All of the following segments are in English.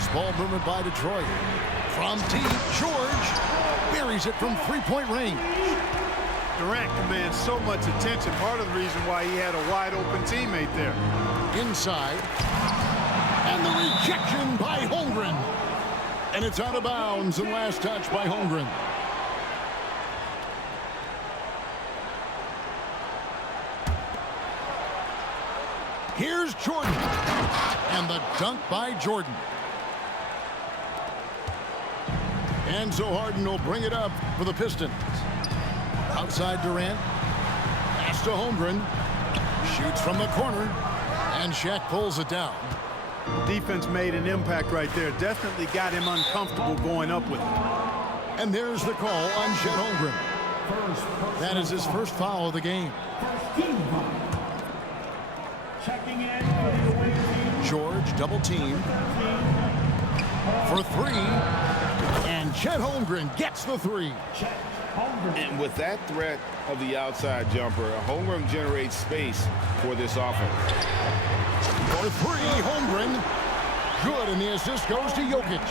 Nice ball movement by Detroit. From deep, George buries it from three-point range. Durant commands so much attention. Part of the reason why he had a wide-open teammate there. Inside. And the rejection by Holmgren. And it's out of bounds, and last touch by Holmgren. Here's Jordan. And the dunk by Jordan. Enzo Harden will bring it up for the Pistons. Outside Durant. Pass to Holmgren. Shoots from the corner. And Shaq pulls it down. Defense made an impact right there. Definitely got him uncomfortable going up with it. And there's the call on Chet Holmgren. That is his first foul of the game. George double team for three. And Chet Holmgren gets the three. And with that threat of the outside jumper, Holmgren generates space for this offense. For three, Holmgren. Good, and the assist goes to Jokic.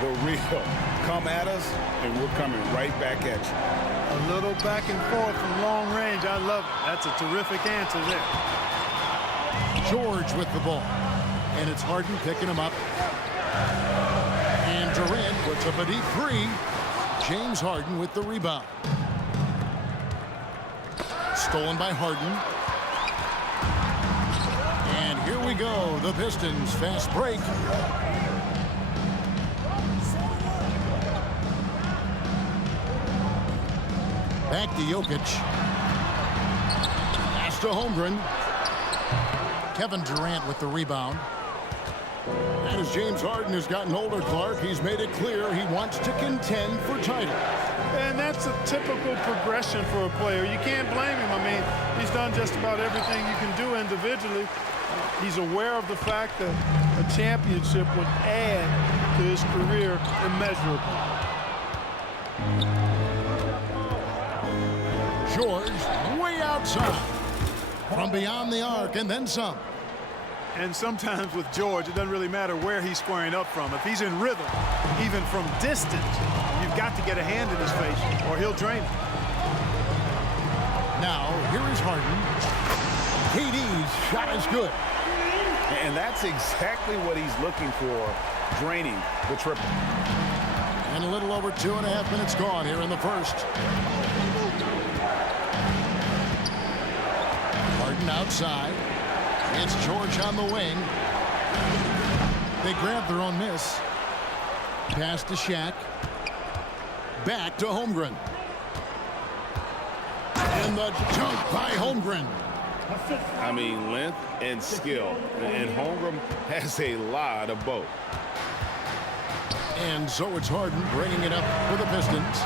The real. Come at us, and we're coming right back at you. A little back and forth from long range. I love it. That's a terrific answer there. George with the ball. And it's Harden picking him up. And Durant puts up a deep three. James Harden with the rebound. Stolen by Harden. And here we go. The Pistons fast break. Back to Jokic. Pass to Holmgren. Kevin Durant with the rebound. And as James Harden has gotten older, Clark, he's made it clear he wants to contend for titles. And that's a typical progression for a player. You can't blame him. I mean, he's done just about everything you can do individually. He's aware of the fact that a championship would add to his career immeasurably. George way outside. From beyond the arc and then some. And sometimes with George, it doesn't really matter where he's squaring up from. If he's in rhythm, even from distance, you've got to get a hand in his face or he'll drain it. Now, here is Harden. KD's shot is good. And that's exactly what he's looking for, draining the triple. And a little over 2.5 minutes gone here in the first. Harden outside. It's George on the wing. They grab their own miss. Pass to Shaq. Back to Holmgren. And the dunk by Holmgren. I mean, length and skill. And Holmgren has a lot of both. And so it's Harden bringing it up for the Pistons.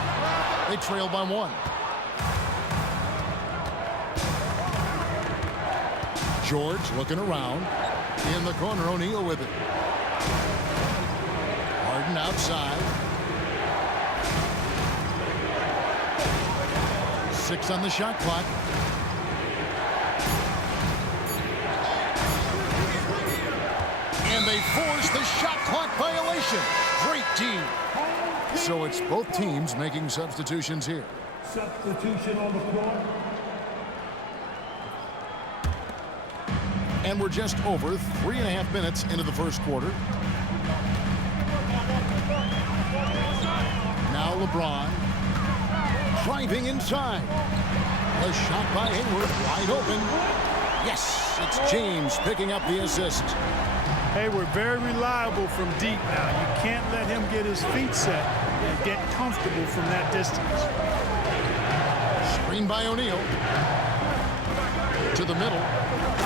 They trail by one. George looking around. In the corner, O'Neal with it. Harden outside. 6 on the shot clock. And they force the shot clock violation. Great team. So it's both teams making substitutions here. Substitution on the floor. And we're just over 3.5 minutes into the first quarter. Now LeBron driving inside. A shot by Hayward, wide open. Yes, it's James picking up the assist. Hayward very reliable from deep now. You can't let him get his feet set and get comfortable from that distance. Screen by O'Neal. To the middle.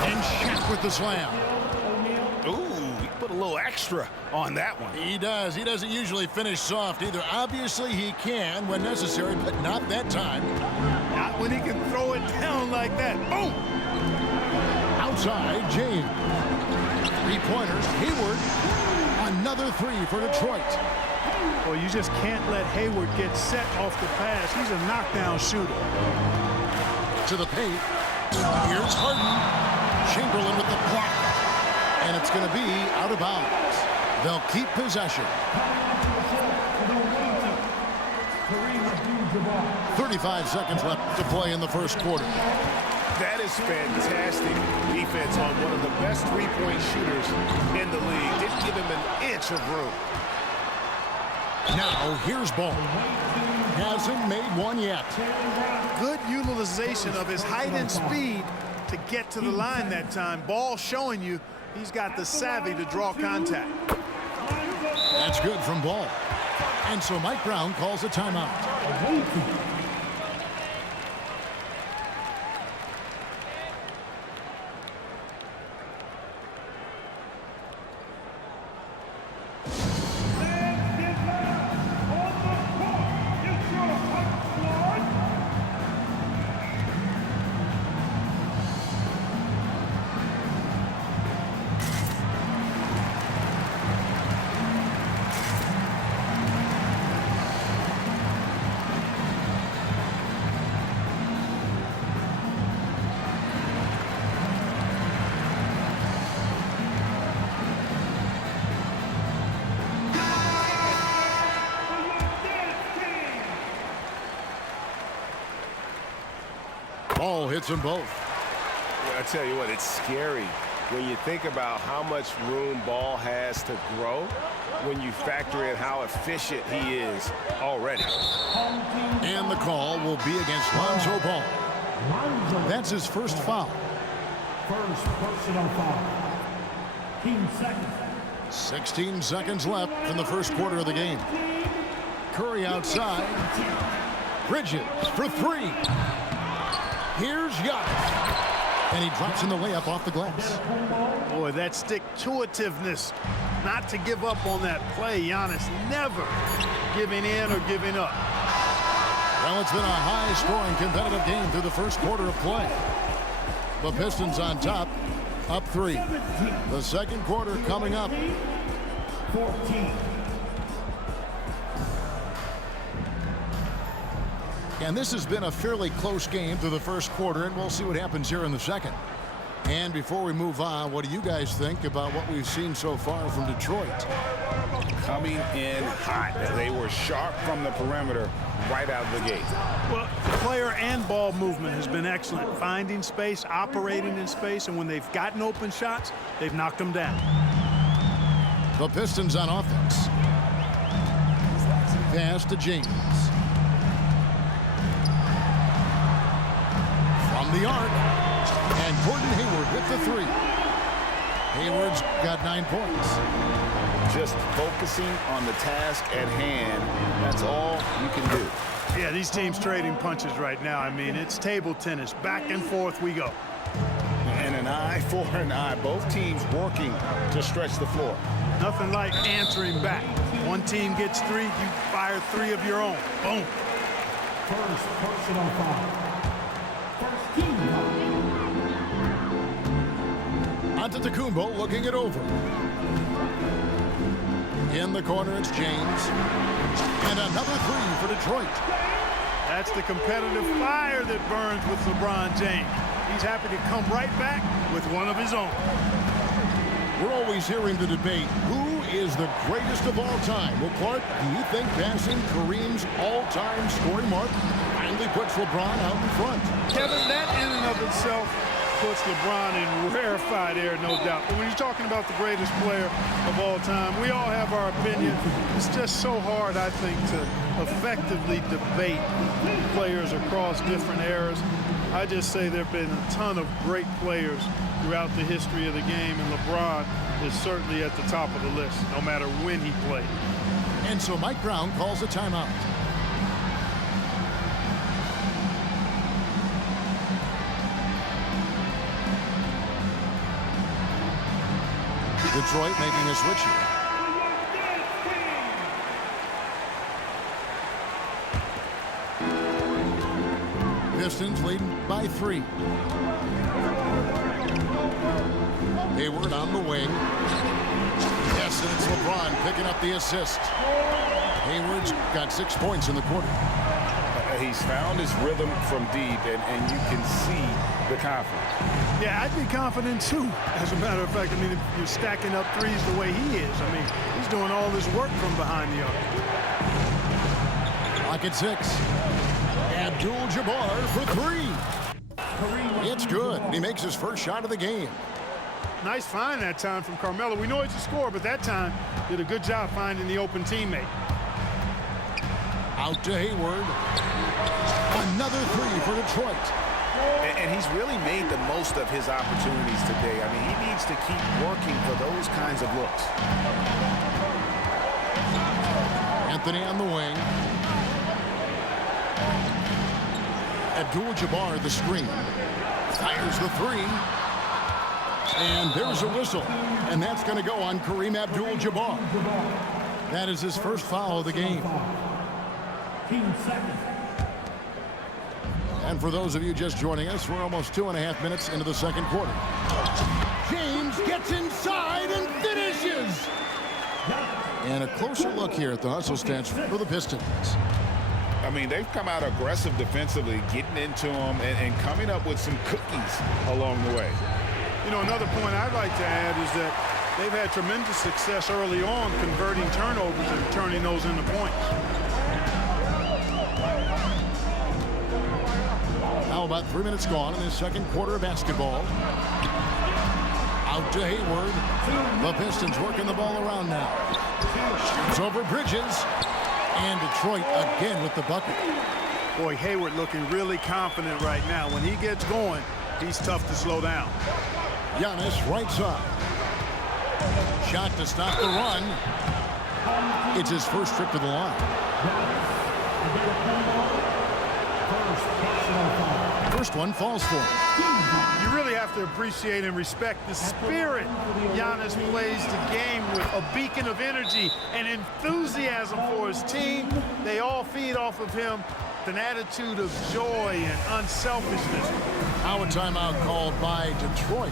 And Shaq with the slam. Ooh, he put a little extra on that one. He does. He doesn't usually finish soft either. Obviously, he can when necessary, but not that time. Not when he can throw it down like that. Boom! Outside, James. Three-pointers, Hayward. Another three for Detroit. Well, you just can't let Hayward get set off the pass. He's a knockdown shooter. To the paint. Here's Harden. Chamberlain with the block. And it's going to be out of bounds. They'll keep possession. 35 seconds left to play in the first quarter. That is fantastic defense on one of the best three-point shooters in the league. Didn't give him an inch of room. Now here's Ball. Hasn't made one yet. Good utilization of his height and speed to get to the line that time. Ball showing you he's got the savvy to draw contact. That's good from Ball. And so Mike Brown calls a timeout. Ball hits them both. I tell you what, it's scary when you think about how much room Ball has to grow when you factor in how efficient he is already. And the call will be against Lonzo Ball. That's his first foul. First personal foul. 15 seconds. 16 seconds left in the first quarter of the game. Curry outside. Bridges for three. Here's Giannis. And he drops in the layup off the glass. Boy, that stick-to-itiveness, not to give up on that play. Giannis never giving in or giving up. Well, it's been a high-scoring competitive game through the first quarter of play. The Pistons on top, up 3. The second quarter coming up. 14. And this has been a fairly close game through the first quarter, and we'll see what happens here in the second. And before we move on, what do you guys think about what we've seen so far from Detroit? Coming in hot. They were sharp from the perimeter right out of the gate. Well, player and ball movement has been excellent. Finding space, operating in space, and when they've gotten open shots, they've knocked them down. The Pistons on offense. Pass to James. From the arc. And Gordon Hayward with the three. Hayward's got 9 points. Just focusing on the task at hand. That's all you can do. Yeah, these teams trading punches right now. I mean, it's table tennis. Back and forth we go. And an eye for an eye. Both teams working to stretch the floor. Nothing like answering back. One team gets 3, you fire 3 of your own. Boom. First personal foul. First team foul. Antetokounmpo looking it over. In the corner, it's James. And another 3 for Detroit. That's the competitive fire that burns with LeBron James. He's happy to come right back with one of his own. We're always hearing the debate, who is the greatest of all time? Well, Clark, do you think passing Kareem's all-time scoring mark finally puts LeBron out in front? Kevin, that in and of itself puts LeBron in rarefied air, no doubt. But when you're talking about the greatest player of all time, we all have our opinion. It's just so hard, I think, to effectively debate players across different eras. I just say there have been a ton of great players throughout the history of the game, and LeBron is certainly at the top of the list, no matter when he played. And so Mike Brown calls a timeout. Detroit making a switch here. Pistons leading by 3. Hayward on the wing. Yes, and it's LeBron picking up the assist. Hayward's got 6 points in the quarter. He he's found his rhythm from deep, and you can see the confidence. Yeah, I'd be confident too. As a matter of fact, I mean, if you're stacking up threes the way he is, I mean, he's doing all this work from behind the arc. Clock at 6. Abdul-Jabbar for 3. It's good. He makes his first shot of the game. Nice find that time from Carmelo. We know he's a scorer, but that time did a good job finding the open teammate. Out to Hayward. Another 3 for Detroit. And he's really made the most of his opportunities today. I mean, he needs to keep working for those kinds of looks. Anthony on the wing. Abdul-Jabbar the screen. Fires the 3. And there's a whistle. And that's going to go on Kareem Abdul-Jabbar. That is his first foul of the game. Team second. And for those of you just joining us, we're almost 2.5 minutes into the second quarter. James gets inside and finishes. And a closer look here at the hustle stance for the Pistons. I mean, they've come out aggressive defensively, getting into them and coming up with some cookies along the way. You know, another point I'd like to add is that they've had tremendous success early on converting turnovers and turning those into points. Now about 3 minutes gone in the second quarter of basketball. Out to Hayward. The Pistons working the ball around now. Shoots over Bridges. And Detroit again with the bucket. Boy, Hayward looking really confident right now. When he gets going, he's tough to slow down. Giannis right side. Shot to stop the run. It's his first trip to the line. First one falls for him. You really have to appreciate and respect the spirit Giannis plays the game with. A beacon of energy and enthusiasm for his team. They all feed off of him. An attitude of joy and unselfishness. Now a timeout called by Detroit.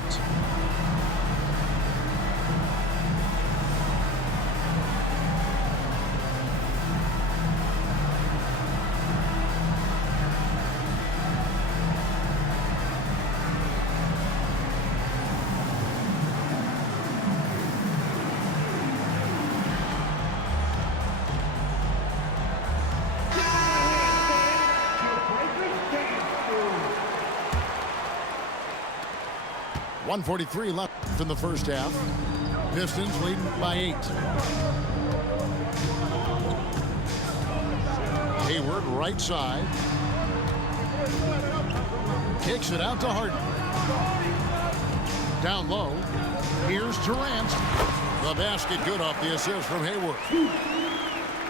.143 left in the first half. Pistons leading by 8. Hayward right side. Kicks it out to Harden. Down low. Here's Durant. The basket good off the assist from Hayward.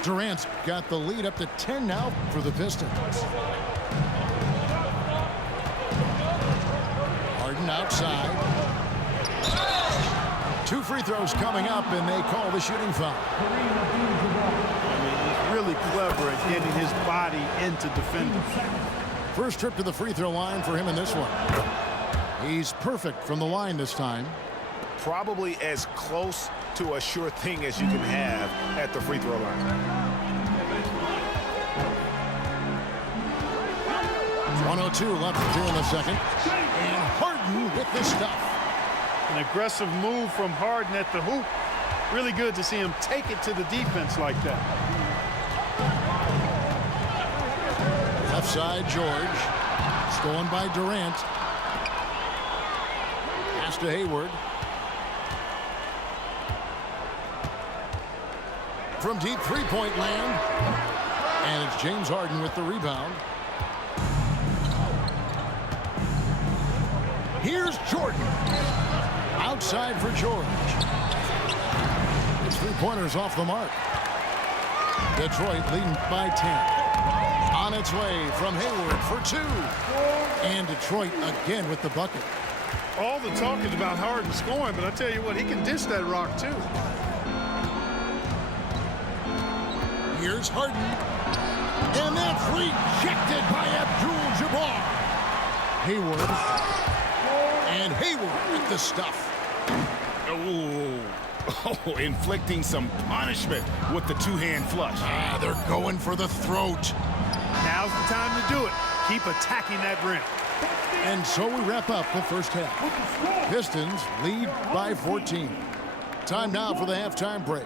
Durant's got the lead up to 10 now for the Pistons. Harden outside. 2 free throws coming up, and they call the shooting foul. I mean, he's really clever at getting his body into defenders. First trip to the free throw line for him in this one. He's perfect from the line this time. Probably as close to a sure thing as you can have at the free throw line. 1:02 left here in the second. And Harden with the stuff. An aggressive move from Harden at the hoop. Really good to see him take it to the defense like that. Left side, George. Stolen by Durant. Pass to Hayward. From deep three-point land. And it's James Harden with the rebound. Here's Jordan. Outside for George. His three-pointers off the mark. Detroit leading by 10. On its way from Hayward for 2. And Detroit again with the bucket. All the talk is about Harden scoring, but I tell you what, he can dish that rock too. Here's Harden. And that's rejected by Abdul-Jabbar. Hayward. And Hayward with the stuff. Oh, inflicting some punishment with the two-hand flush. They're going for the throat. Now's the time to do it. Keep attacking that rim. And so we wrap up the first half. Pistons lead by 14. Time now for the halftime break.